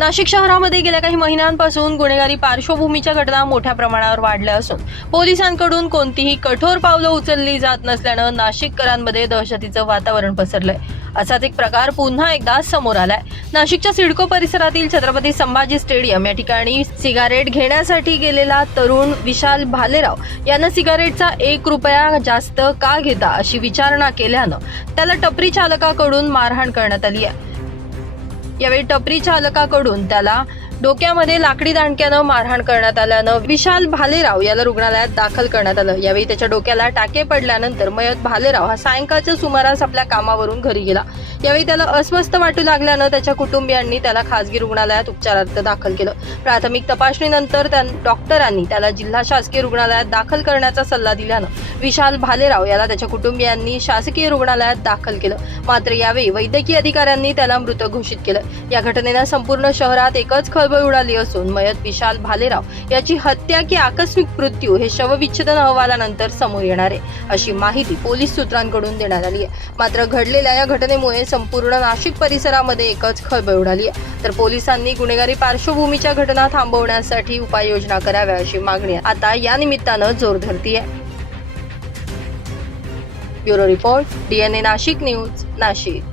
नाशिक शहरामध्ये गेल्या काही महिन्यांपासून गुन्हेगारी पार्श्वभूमीच्या घटना मोठ्या प्रमाणावर वाढल्या असून पोलिसांकडून कोणतीही कठोर पावलं उचलली जात नसल्यानं नाशिककरांमध्ये दहशतीचं वातावरण पसरलंय. असाच एक प्रकार पुन्हा एकदा समोर आलाय. नाशिकच्या सिडको परिसरातील छत्रपती संभाजी स्टेडियम या ठिकाणी सिगारेट घेण्यासाठी गेलेला तरुण विशाल भालेराव यानं सिगारेटचा एक रुपया जास्त का घेता अशी विचारणा केल्यानं त्याला टपरी चालकाकडून मारहाण करण्यात आली आहे. यावेळी टपरी चालकाकडून त्याला डोक्यामध्ये लाकडी दांडक्यानं मारहाण करण्यात आल्यानं विशाल भालेराव याला रुग्णालयात दाखल करण्यात आलं. यावेळी त्याच्या डोक्याला टाके पडल्यानंतर मयत भालेराव हा सायंकाळच्या सुमारास आपल्या कामावरून घरी गेला. यावेळी त्याला अस्वस्थ वाटू लागल्यानं त्याच्या कुटुंबियांनी त्याला खासगी रुग्णालयात उपचारार्थ दाखल केलं. प्राथमिक तपासणीनंतर त्या डॉक्टरांनी त्याला जिल्हा शासकीय रुग्णालयात दाखल करण्याचा सल्ला दिल्यानं विशाल भालेराव याला त्याच्या कुटुंबियांनी शासकीय रुग्णालयात दाखल केलं. मात्र यावेळी वैद्यकीय अधिकाऱ्यांनी त्याला मृत घोषित केलं. या घटनेनं संपूर्ण शहरात एकच खळबळ उडाली असून मयत विशाल भालेराव याची हत्या की आकस्मिक मृत्यू हे शवविच्छेदन अहवालानंतर समोर येणार आहे. अशी माहिती पोलीस सूत्रांकडून देण्यात आली आहे. मात्र घडलेल्या या घटनेमुळे संपूर्ण नाशिक परिसरामध्ये एकच खळबळ उडाली आहे. तर पोलिसांनी गुन्हेगारी पार्श्वभूमीच्या घटना थांबवण्यासाठी उपाययोजना कराव्या अशी मागणी आता या निमित्तानं जोर आहे bureau report DNA Nashik news Nashik.